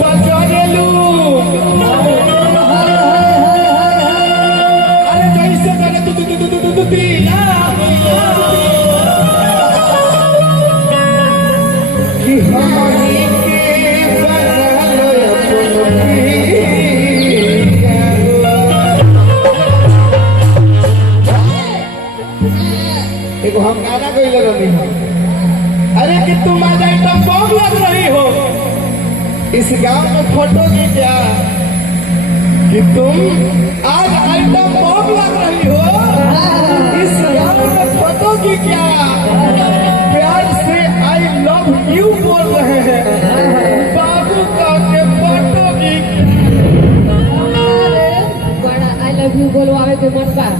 बजरेलू अरे जैसे करे तू दिया कि हमारी के बनल एगो हम गाना गईले रही हो अरे कि तुम आज आइटम बम लग रही हो इस गांव में फोटो की क्या कि तुम आज आइटम बम लग रही हो इस गांव में फोटो की क्या प्यार से आई लव यू बोल रहे हैं बाबू का के फोटो की बड़ा आई लव यू बोलवावे के मन बा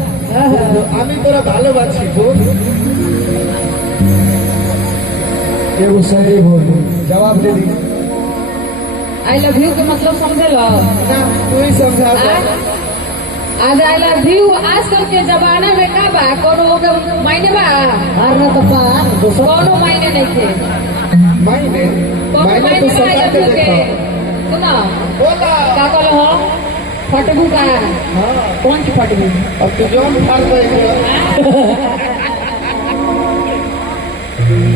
আমি তোরা ভালোবাসি গো एगो सही बोल जवाब दे दी आई लव यू के मतलब समझे लो ना तू ही समझा आज आई लव यू आजकल के जमाना में का बा कोनो के मायने बा अरे तो बा कोनो मायने नहीं थे मायने कोनो मायने मायने तो बा सदा के के देखो सुना बोला का कहलो हो फटबू का हाँ कौन सी फटबू अब तू जो फाड़ गई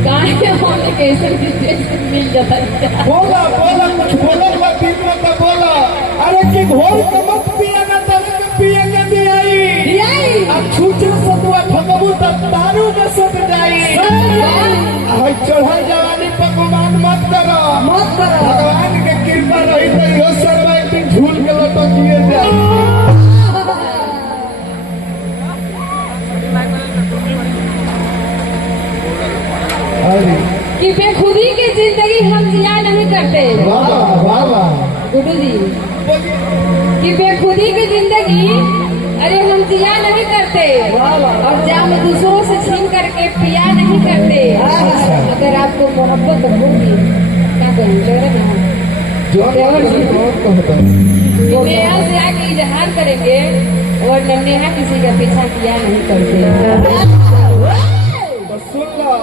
काहे होने कैसे मिल जाता है बोला बोला कुछ बोला मत बीच में तो बोला अरे कि घोर के मत पिया ना तब पिया के दियाई अब छूचे सतुआ ठगबू तब दारू में सट जाई हाय चढ़ा जवानी पर गुमान मत करो भगवान के कृपा रही तो यो सर्व एक दिन झूल के लटकिए जाए कि बेखुदी की जिंदगी हम जिया नहीं करते वाह वाह वाह गुरु जी कि बेखुदी की जिंदगी अरे हम जिया नहीं करते और जाम दूसरों से छीन करके पिया नहीं करते अगर आपको मोहब्बत होगी क्या करूँ लग रहा ना नेहा से आके इजहार करेंगे और नेहा किसी का पीछा किया नहीं करते सुन लो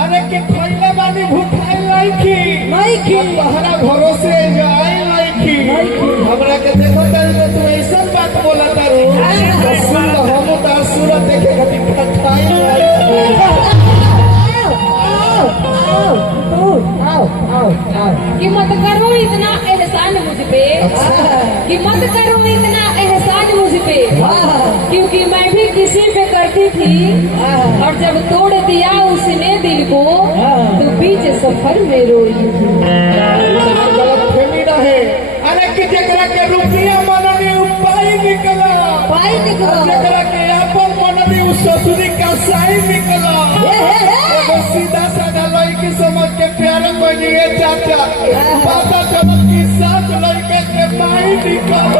अरे के खैले बानी भूखाई लाइकी तहरा भरोसे जो आई लाइकी हमरा के देखो तो तू ऐसा बात बोला तारू सुन लो हम तार सूरत देखे खातिर खटाई कि मत करो इतना एहसान मुझ पे कि मत करो इतना एहसान मुझ पे क्योंकि मैं भी किसी पे करती थी और जब तोड़ दिया उसने दिल को तो बीच सफर में रोई थी गलतफहमी रहे अरे कि जकरा के रुपया मननी उपाय निकला जकरा के अपन मननी उस ससुरी का साई निकला एगो सीधा साधा लड़की समझ के प्यार करिए चाचा पता चला कि साथ लड़के के माई निकल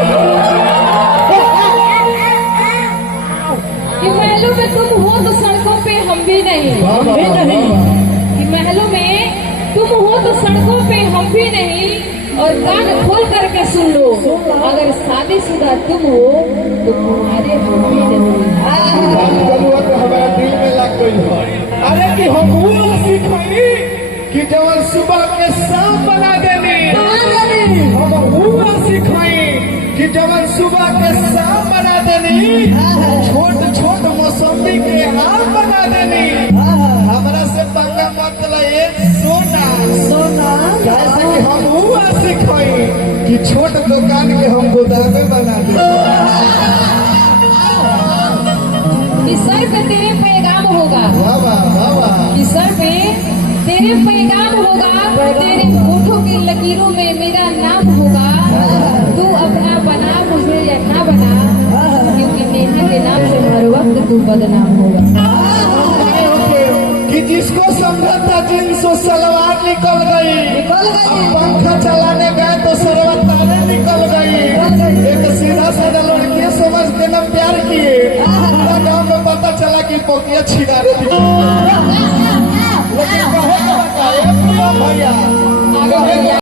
कि महलों में तुम हो तो सड़कों पे हम भी नहीं कि महलों में तुम हो तो सड़कों पे हम भी नहीं और कान खोल करके सुन लो अगर शादीशुदा तुम हो तो तुम्हारे हम भी नहीं हमारा दिल में लग गई अरे कि हम वो सीखी कि जब सुबह के शाम बना देनी हम वो सीखी कि जब सुबह के शाम बना देनी छोट छोट मौसमी के हाल बना देनी हमरा से पंगा मतलब एक सोना जैसे कि हम वो सीखी कि छोट दुकान के हम गोदामे बना दे कि सर पे तेरे पैगाम होगा कि सर पे तेरे पैगाम होगा तेरे होठों की लकीरों में मेरा नाम होगा तू अपना बना मुझे या ना बना क्योंकि नेहा के नाम से हर वक्त तू बदनाम होगा कि जिसको समझा था जींस और सलवार निकल गई अब पंखा चलाने गए तो सरवर तारे निकल गई एक सीधा साधा लड़की समझ के न प्यार किए गाँव में पता चला कि पोकिया छिड़ा रही लेकिन कहे का बताए भैया